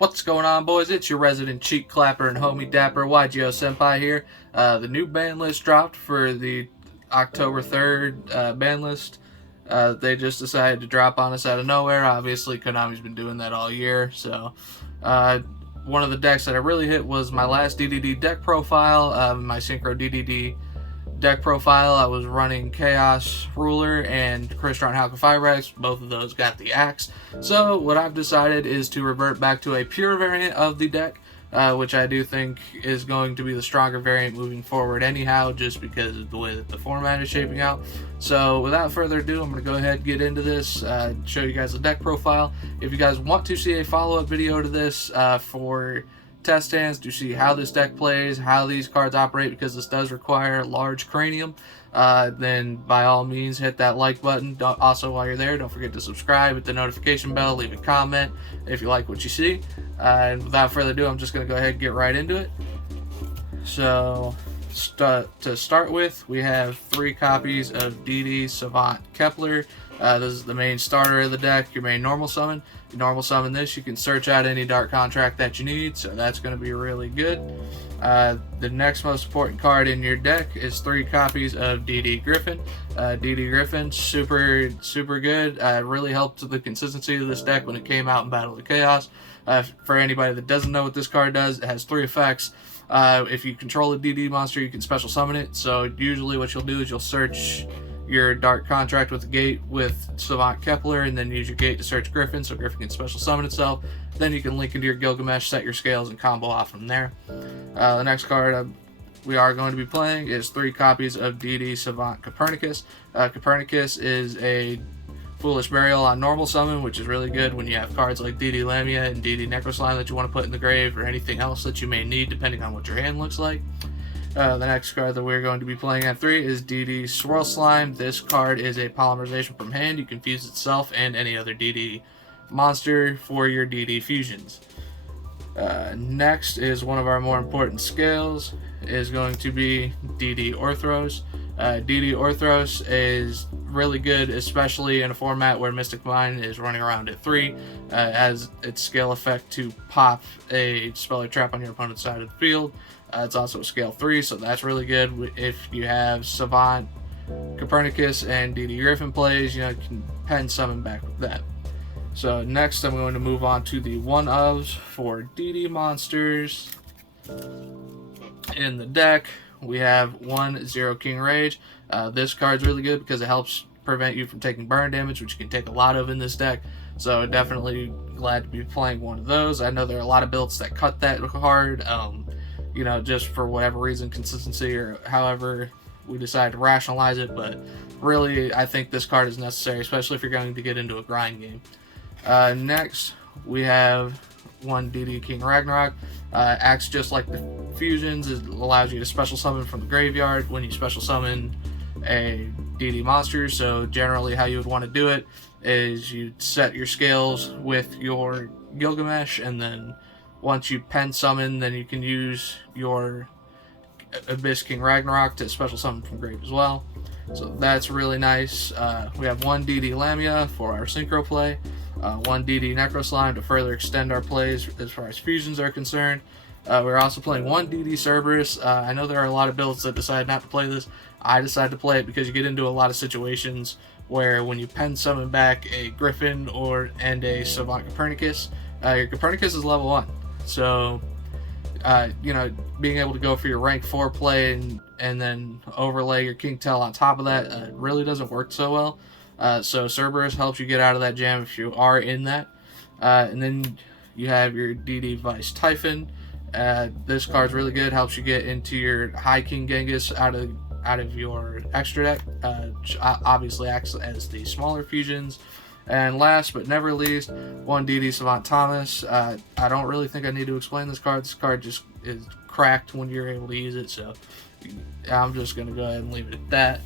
What's going on, boys? It's your resident cheek clapper and homie dapper YGO Senpai here. The new ban list dropped for the October 3rd ban list. They just decided to drop on us out of nowhere. Obviously, Konami's been doing that all year. So, one of the decks that I really hit was my last DDD deck profile, my Synchro DDD deck profile. I was running Chaos Ruler and Crystron Halka Firex. Both of those got the axe. So what I've decided is to revert back to a pure variant of the deck, which I do think is going to be the stronger variant moving forward anyhow, just because of the way that the format is shaping out. So without further ado, I'm going to go ahead and get into this, show you guys the deck profile. If you guys want to see a follow-up video to this for test hands to see how this deck plays, how these cards operate, because this does require large cranium, then by all means hit that like button. Also, while you're there, don't forget to subscribe, hit the notification bell, leave a comment if you like what you see. And without further ado, I'm just going to go ahead and get right into it. So to start with, we have 3 copies of DD Savant Kepler. This is the main starter of the deck, your main normal summon. You normal summon this, you can search out any dark contract that you need, so that's going to be really good. The next most important card in your deck is 3 copies of DD Griffin. DD Griffin, super good. Really helped the consistency of this deck when it came out in Battle of Chaos. For anybody that doesn't know what this card does, it has 3 effects. If you control a DD monster, you can special summon it. So usually what you'll do is you'll search your dark contract with the gate with Savant Kepler, and then use your gate to search Griffin, so Griffin can special summon itself. Then you can link into your Gilgamesh, set your scales, and combo off from there. The next card we are going to be playing is 3 copies of DD Savant Copernicus. Copernicus is a Foolish Burial on normal summon, which is really good when you have cards like DD Lamia and DD Necroslime that you want to put in the grave, or anything else that you may need depending on what your hand looks like. The next card that we're going to be playing at 3 is DD Swirl Slime. This card is a polymerization from hand. You can fuse itself and any other DD monster for your DD fusions. Next is one of our more important scales, is going to be DD Orthros. DD Orthros is really good, especially in a format where Mystic Mine is running around at 3, as its scale effect to pop a spell or trap on your opponent's side of the field. It's also a scale 3, so that's really good if you have Savant Copernicus and DD Griffin plays. You can pen summon back with that. So next I'm going to move on to the one-ofs for DD monsters. In the deck, we have 1 Zero King Rage. This card's really good because it helps prevent you from taking burn damage, which you can take a lot of in this deck. So definitely glad to be playing one of those. I know there are a lot of builds that cut that card, just for whatever reason, consistency or however we decide to rationalize it. But really, I think this card is necessary, especially if you're going to get into a grind game. Next, we have 1 DD King Ragnarok. Acts just like the fusions. It allows you to special summon from the graveyard when you special summon a DD monster. So generally how you would want to do it is you set your scales with your Gilgamesh, and then once you pen summon, then you can use your Abyss King Ragnarok to special summon from grave as well. So that's really nice. We have 1 DD Lamia for our Synchro play. 1 DD Necroslime to further extend our plays as far as fusions are concerned. We're also playing 1 DD Cerberus. I know there are a lot of builds that decide not to play this. I decided to play it because you get into a lot of situations where when you pen summon back a Griffin and a Savant Copernicus, your Copernicus is level 1. So, being able to go for your rank 4 play and then overlay your King Tell on top of that really doesn't work so well. So Cerberus helps you get out of that jam if you are in that. And then you have your DD Vice Typhon. This card's really good, helps you get into your High King Genghis out of your extra deck, which obviously acts as the smaller fusions. And last but never least, 1 DD Savant Thomas. I don't really think I need to explain this card. This card just is cracked when you're able to use it, so I'm just going to go ahead and leave it at that.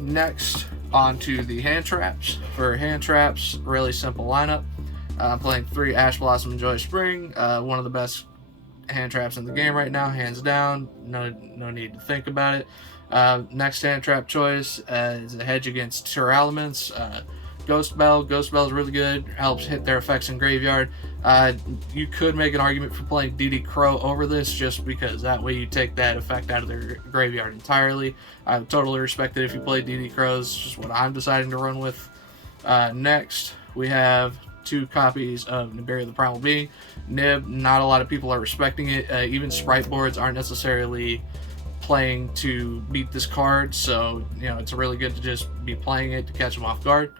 Next, on to the hand traps. For hand traps, really simple lineup. I'm playing 3 Ash Blossom and Joy Spring, one of the best hand traps in the game right now, hands down. No need to think about it. Next hand trap choice is a hedge against Terror Elements. Ghost Bell. Ghost Bell is really good. Helps hit their effects in graveyard. You could make an argument for playing DD Crow over this, just because that way you take that effect out of their graveyard entirely. I would totally respect it if you play DD Crows. Just what I'm deciding to run with. Next, we have 2 copies of Nibiru the Primal Being. Nib, not a lot of people are respecting it. Even sprite boards aren't necessarily playing to beat this card, so it's really good to just be playing it to catch them off guard.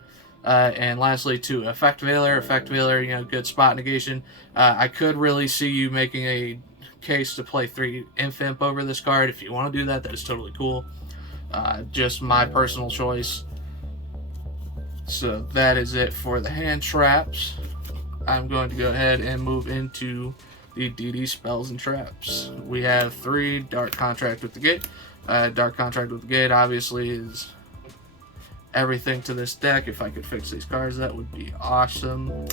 And lastly, 2 Effect Veiler. Effect Veiler, good spot negation. I could really see you making a case to play 3 Infimp over this card. If you want to do that, that is totally cool. Just my personal choice. So that is it for the hand traps. I'm going to go ahead and move into the DD spells and traps. We have 3 Dark Contract with the Gate. Dark Contract with the Gate obviously is everything to this deck. If I could fix these cards, that would be awesome.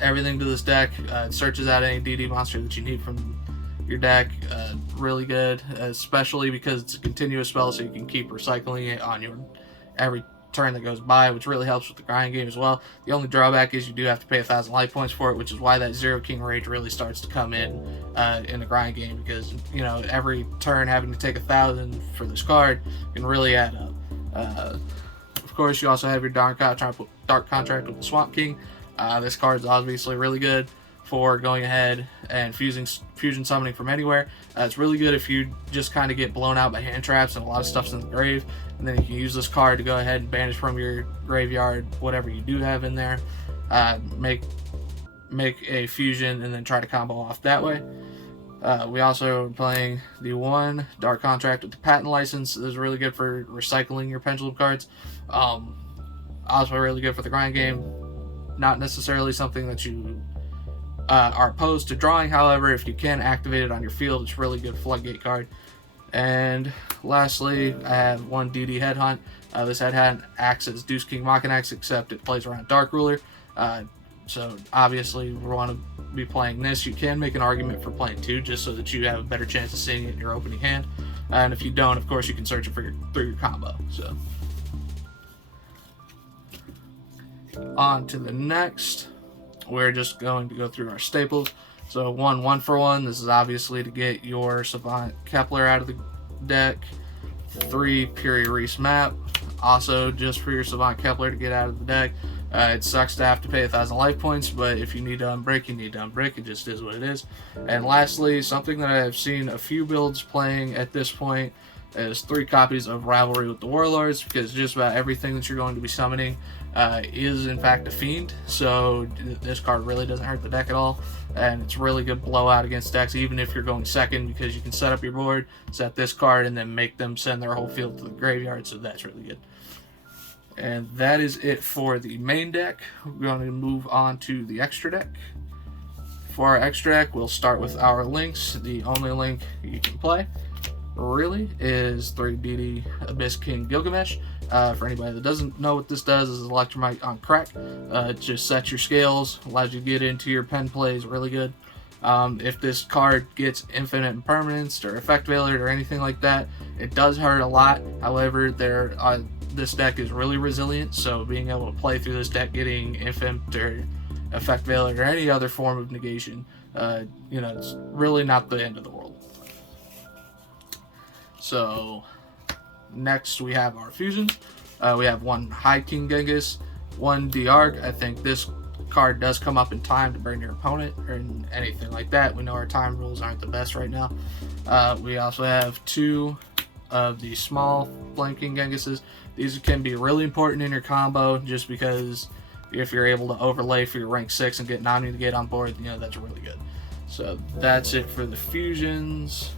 Everything to this deck. It searches out any DD monster that you need from your deck. Really good, especially because it's a continuous spell, so you can keep recycling it on your every turn that goes by, which really helps with the grind game as well. The only drawback is you do have to pay 1,000 life points for it, which is why that Zero King Rage really starts to come in the grind game, because every turn having to take 1,000 for this card can really add up. Of course, you also have your Dark Contract with the Swamp King. This card is obviously really good for going ahead and fusion summoning from anywhere. It's really good if you just kind of get blown out by hand traps and a lot of stuff's in the grave, and then you can use this card to go ahead and banish from your graveyard whatever you do have in there. Make a fusion and then try to combo off that way. We also are playing the 1 Dark Contract with the Patent License. This is really good for recycling your Pendulum cards. Also really good for the grind game. Not necessarily something that you are opposed to drawing. However, if you can activate it on your field, it's a really good floodgate card. And lastly, I have 1 DD Headhunt. This Headhunt acts as Deuce King Machinax, except it plays around Dark Ruler. So obviously we want to be playing this. You can make an argument for playing 2, just so that you have a better chance of seeing it in your opening hand. And if you don't, of course, you can search it through your combo. So on to the next. We're just going to go through our staples. So 1 for 1. This is obviously to get your Savant Kepler out of the deck. 3 Puri Reese Map. Also just for your Savant Kepler to get out of the deck. It sucks to have to pay 1,000 life points, but if you need to unbreak, you need to unbreak. It just is what it is. And lastly, something that I have seen a few builds playing at this point is 3 copies of Rivalry with the Warlords, because just about everything that you're going to be summoning is in fact a fiend, so this card really doesn't hurt the deck at all, and it's really good blowout against decks, even if you're going second, because you can set up your board, set this card, and then make them send their whole field to the graveyard, so that's really good. And that is it for the main deck. We're going to move on to the extra deck. For our extra deck, we'll start with our links. The only link you can play really is 3 DD Abyss King Gilgamesh. For anybody that doesn't know what this does, is Electromite on crack. It just sets your scales, allows you to get into your pen plays really good. If this card gets infinite impermanence or effect veiler or anything like that, it does hurt a lot. However, this deck is really resilient, so being able to play through this deck getting infinite or effect veiler or any other form of negation, it's really not the end of the world. So next we have our fusions. We have 1 High King Genghis, 1 Diarch. I think this card does come up in time to burn your opponent or anything like that. We know our time rules aren't the best right now. We also have 2 of the small Flame King Genghises. These can be really important in your combo, just because if you're able to overlay for your rank 6 and get Nami to get on board, that's really good. So that's it for the fusions.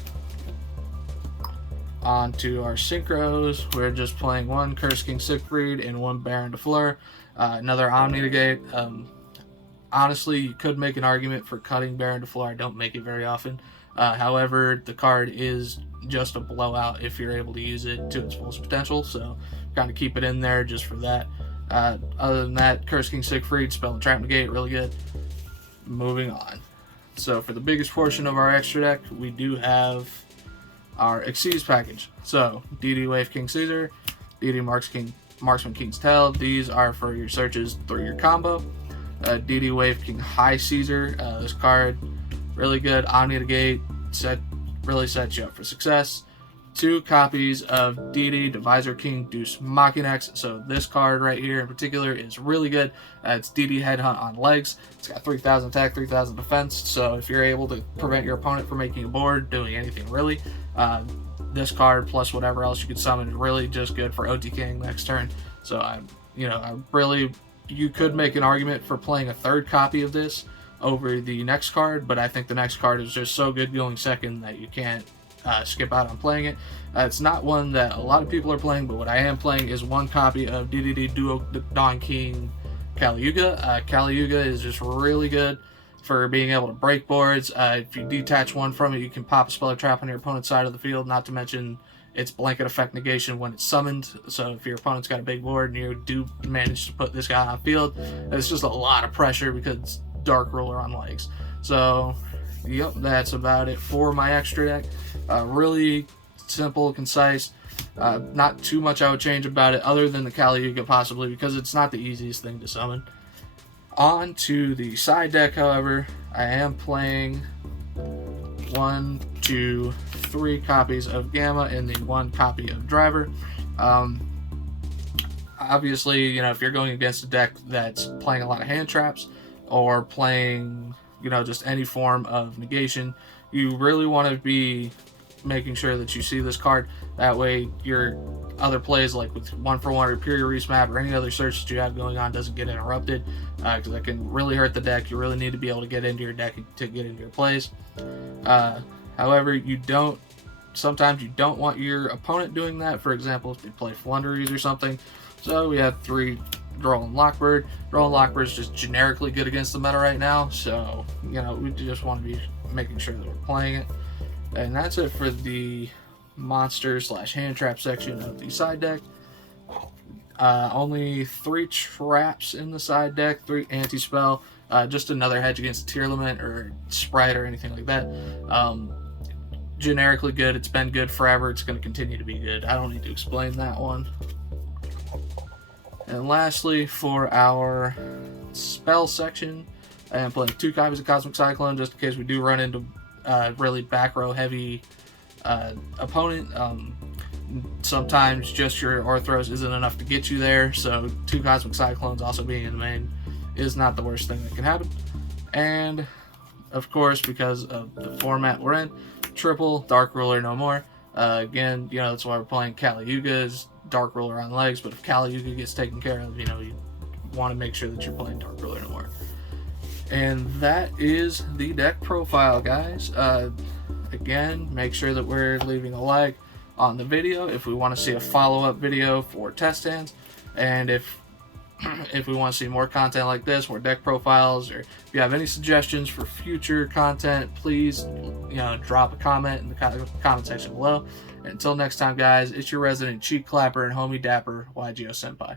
On to our synchros. We're just playing 1 Curse King Siegfried and 1 Baron de Fleur. Another Omni Negate. Honestly, you could make an argument for cutting Baron de Fleur. I don't make it very often. However, the card is just a blowout if you're able to use it to its fullest potential, so kind of keep it in there just for that. Other than that, Curse King Siegfried, Spell and Trap Negate, really good. Moving on. So for the biggest portion of our extra deck, we do have our Xyz package. So DD Wave King Caesar, DD Marks King Marksman King's Tail. These are for your searches through your combo. DD Wave King High Caesar. This card, really good. Omni the Gate, really sets you up for success. 2 copies of DD Divisor King Deuce Machinex. So this card right here in particular is really good. It's DD Headhunt on legs. It's got 3,000 attack, 3,000 defense. So if you're able to prevent your opponent from making a board, doing anything really, this card plus whatever else you could summon is really just good for OTKing next turn. So you could make an argument for playing a 3rd copy of this over the next card, but I think the next card is just so good going second that you can't skip out on playing it. It's not one that a lot of people are playing, but what I am playing is 1 copy of DDD Duo Don King Caliuga. Caliuga is just really good for being able to break boards. If you detach 1 from it, you can pop a spell or trap on your opponent's side of the field, not to mention its blanket effect negation when it's summoned. So if your opponent's got a big board and you do manage to put this guy on field, it's just a lot of pressure because it's Dark Ruler on legs. So yep, that's about it for my extra deck. Really simple, concise. Not too much I would change about it other than the Caliuga possibly, because it's not the easiest thing to summon. On to the side deck, however, I am playing 1, 2, 3 copies of Gamma and then 1 copy of Driver. Obviously, if you're going against a deck that's playing a lot of hand traps or playing, just any form of negation, you really want to be making sure that you see this card. That way your other plays, like with 1-for-1 or Pure Reese map or any other search that you have going on, doesn't get interrupted, because that can really hurt the deck. You really need to be able to get into your deck to get into your plays. However, sometimes you don't want your opponent doing that. For example, if they play Flunderies or something. So we have 3 Droll Lockbird. Droll Lockbird is just generically good against the meta right now, so we just want to be making sure that we're playing it. And that's it for the monster/hand trap section of the side deck. Only 3 traps in the side deck, 3 anti-spell, just another hedge against Tearlament or Sprite or anything like that. Generically good. It's been good forever. It's going to continue to be good. I don't need to explain that one. And lastly, for our spell section, I am playing 2 copies of Cosmic Cyclone just in case we do run into really back row heavy opponent. Sometimes just your Orthros isn't enough to get you there, so 2 Cosmic Cyclones also being in the main is not the worst thing that can happen. And of course, because of the format we're in, triple Dark Ruler no more. Again, that's why we're playing Caliuga's Dark Ruler on legs, but if Caliuga gets taken care of, you want to make sure that you're playing Dark Ruler no more. And that is the deck profile, guys. Again, make sure that we're leaving a like on the video if we want to see a follow-up video for test hands, and if we want to see more content like this, more deck profiles, or if you have any suggestions for future content, please drop a comment in the comment section below. And until next time, guys, it's your resident cheek clapper and homie dapper, YGO Senpai.